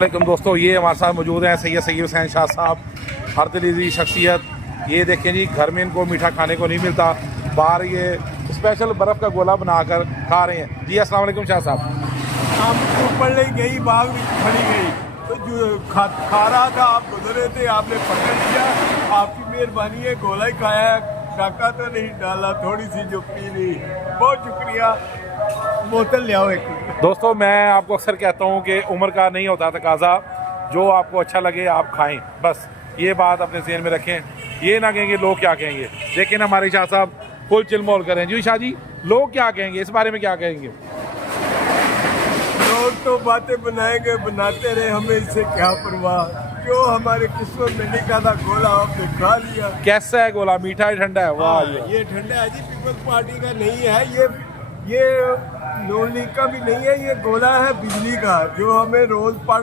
वालेकुम दोस्तों, ये हमारे साथ मौजूद हैं सैयद हुसैन शाह साहब, हर दिली शख्सियत। ये देखें जी, घर में इनको मीठा खाने को नहीं मिलता, बाहर ये स्पेशल बर्फ़ का गोला बनाकर खा रहे हैं। जी अस्सलाम वालेकुम शाह साहब। हम ऊपर ले गई, बाघ भी खड़ी गई तो जो खा रहा था, आप गुजरे थे, आपने पकड़ लिया। आपकी मेहरबानी है, गोला ही खाया है, काका तो नहीं डाला, थोड़ी सी जो पी ली। बहुत शुक्रिया। बोतल ले आओ एक। दोस्तों, मैं आपको अक्सर कहता हूँ कि उम्र का नहीं होता तकाजा, जो आपको अच्छा लगे आप खाएं, बस ये बात अपने ज़हन में रखें। ये ना कहेंगे लोग क्या कहेंगे। लेकिन हमारे शाह साहब फुल चिलमोल करें। जी शाह जी, लोग क्या कहेंगे, इस बारे में क्या कहेंगे? लोग तो बातें बनाएंगे, बनाते रहे, हमें इससे क्या परवाह। जो हमारे किस्मत में लिखा था गोला आपने खा लिया। कैसा है गोला, मीठा है ठंडा है? वाह, ये ठंडा है जी, पीपल्स पार्टी का नहीं है ये नॉन लीग का भी नहीं है, ये गोला है बिजली का, जो हमें रोज पढ़